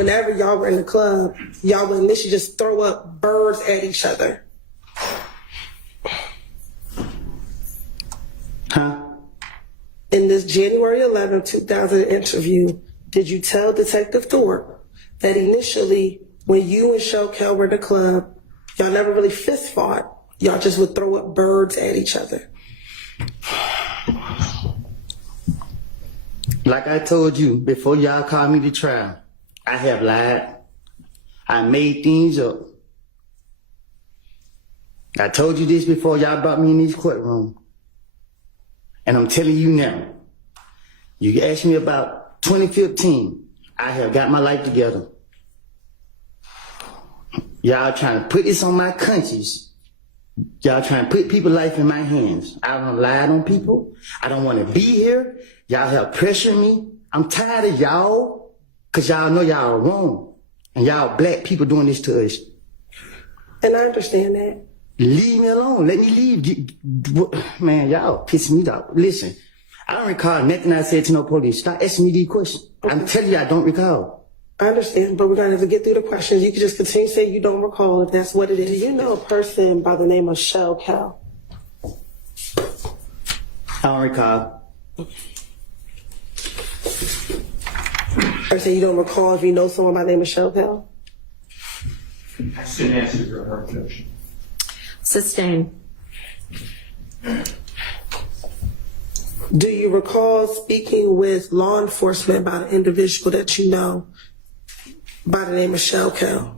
whenever y'all were in the club, y'all would initially just throw up birds at each other. Huh? In this January 11, 2000 interview, did you tell Detective Thorpe that initially, when you and Shellcal were in the club, y'all never really fist fought? Y'all just would throw up birds at each other. Like I told you, before y'all called me to trial, I have lied. I made things up. I told you this before y'all brought me in this courtroom. And I'm telling you now, you asked me about 2015. I have got my life together. Y'all trying to put this on my conscience. Y'all trying to put people's life in my hands. I don't lie on people. I don't want to be here. Y'all have pressured me. I'm tired of y'all, because y'all know y'all are wrong. And y'all black people doing this to us. And I understand that. Leave me alone. Let me leave. Man, y'all pissing me off. Listen, I don't recall nothing I said to no police. Stop asking me these questions. Okay. I'm telling you, I don't recall. I understand, but we're going to have to get through the questions. You can just continue to say you don't recall if that's what it is. Do you know a person by the name of Shellcal? I don't recall. I say you don't recall if you know someone by the name of Shellcal? I should answer your objection. Sustain. Do you recall speaking with law enforcement about an individual that you know by the name of Shellcal?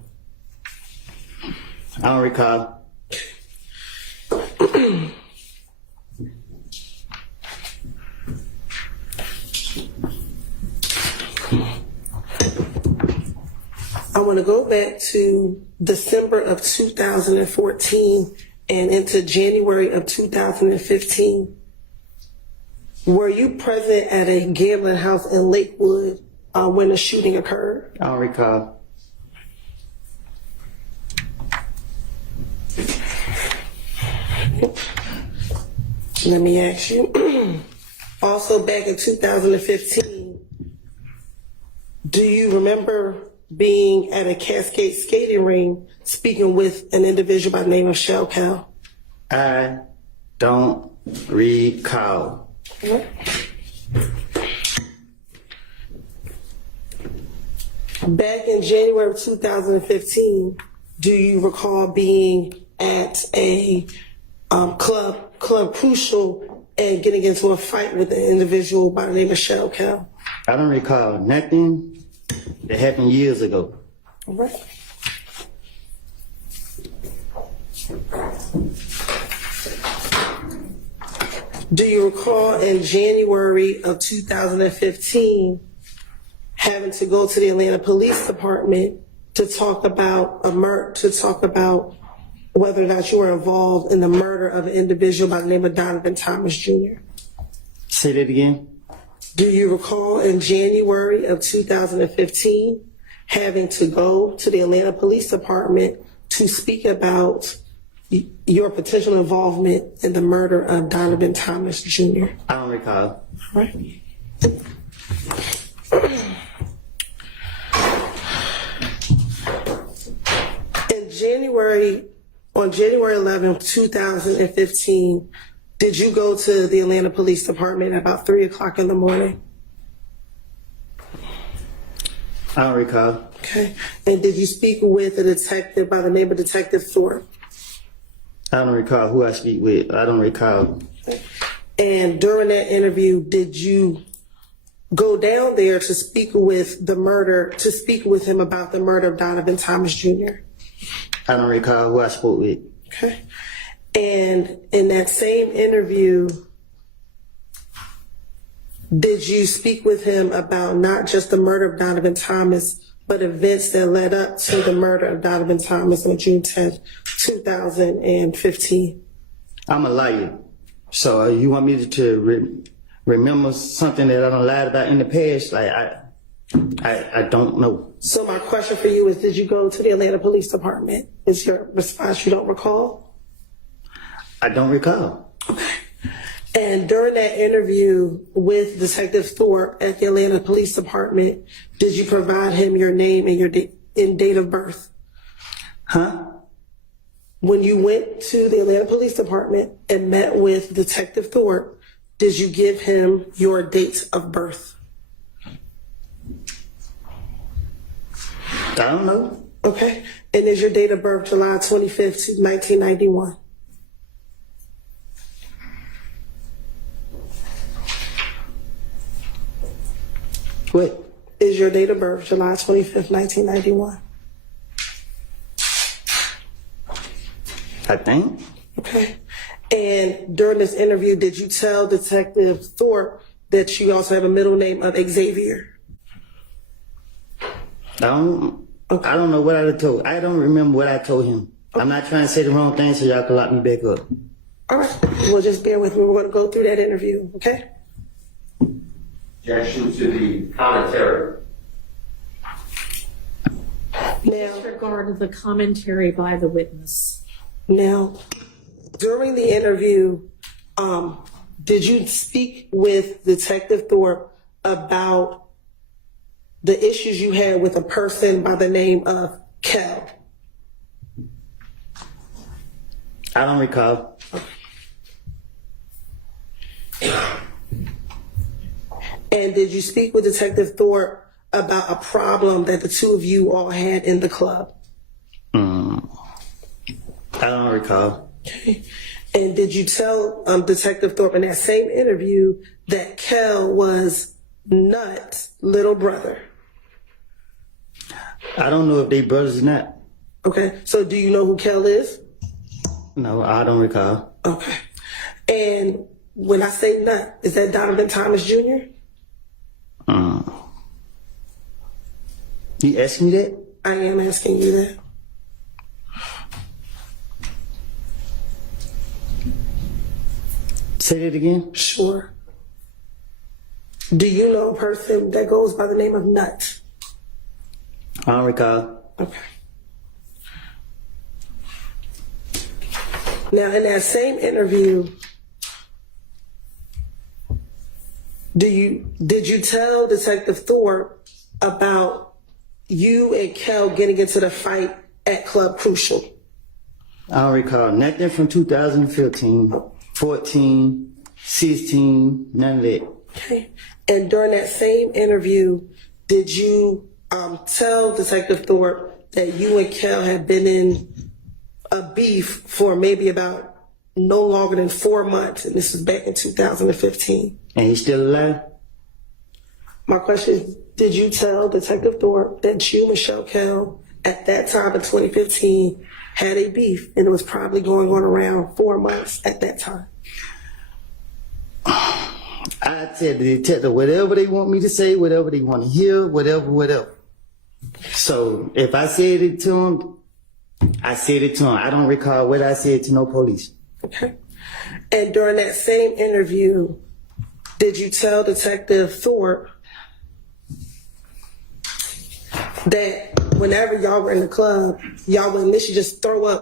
I don't recall. I want to go back to December of 2014 and into January of 2015. Were you present at a gambling house in Lakewood when the shooting occurred? I don't recall. Let me ask you. Also back in 2015, do you remember being at a Cascade skating ring speaking with an individual by the name of Shellcal? I don't recall. What? Back in January of 2015, do you recall being at a club Crucial and getting into a fight with an individual by the name of Shellcal? I don't recall nothing that happened years ago. All right. Do you recall in January of 2015 having to go to the Atlanta Police Department to talk about whether or not you were involved in the murder of an individual by the name of Donovan Thomas Jr.? Say that again. Do you recall in January of 2015 having to go to the Atlanta Police Department to speak about your potential involvement in the murder of Donovan Thomas Jr.? I don't recall. Right. On January 11, 2015, did you go to the Atlanta Police Department at about 3 o'clock in the morning? I don't recall. Okay. And did you speak with a detective by the name of Detective Thorpe? I don't recall who I speak with. I don't recall. And during that interview, did you go down there to speak with him about the murder of Donovan Thomas Jr.? I don't recall who I spoke with. Okay. And in that same interview, did you speak with him about not just the murder of Donovan Thomas, but events that led up to the murder of Donovan Thomas on June 10th, 2015? I'm a liar. So you want me to remember something that I done lied about in the past? Like, I don't know. So my question for you is, did you go to the Atlanta Police Department? Is your response you don't recall? I don't recall. Okay. And during that interview with Detective Thorpe at the Atlanta Police Department, did you provide him your name and your date of birth? Huh? When you went to the Atlanta Police Department and met with Detective Thorpe, did you give him your date of birth? I don't know. Okay. And is your date of birth July 25th, 1991? What? Is your date of birth July 25th, 1991? I think. Okay. And during this interview, did you tell Detective Thorpe that you also have a middle name of Xavier? I don't know what I told. I don't remember what I told him. I'm not trying to say the wrong thing so y'all can lock me back up. All right. Well, just bear with me. We're going to go through that interview, okay? Objection to the commentary. Now, Disregard the commentary by the witness. Now, during the interview, did you speak with Detective Thorpe about the issues you had with a person by the name of Kel? I don't recall. And did you speak with Detective Thorpe about a problem that the two of you all had in the club? I don't recall. Okay. And did you tell Detective Thorpe in that same interview that Kel was Nut's little brother? I don't know if they brothers or not. Okay. So do you know who Kel is? No, I don't recall. Okay. And when I say Nut, is that Donovan Thomas Jr.? You asked me that? I am asking you that. Say that again? Sure. Do you know a person that goes by the name of Nut? I don't recall. Okay. Now, in that same interview, did you tell Detective Thorpe about you and Kel getting into the fight at Club Crucial? I don't recall nothing from 2015, 14, 16, none of that. Okay. And during that same interview, did you tell Detective Thorpe that you and Kel had been in a beef for maybe about no longer than 4 months, and this was back in 2015? And he's still alive? My question is, did you tell Detective Thorpe that you, Michelle Kel, at that time in 2015, had a beef, and it was probably going on around 4 months at that time? I tell the detective whatever they want me to say, whatever they want to hear, whatever. So if I said it to him, I said it to him. I don't recall what I said to no police. Okay. And during that same interview, did you tell Detective Thorpe that whenever y'all were in the club, y'all would initially just throw up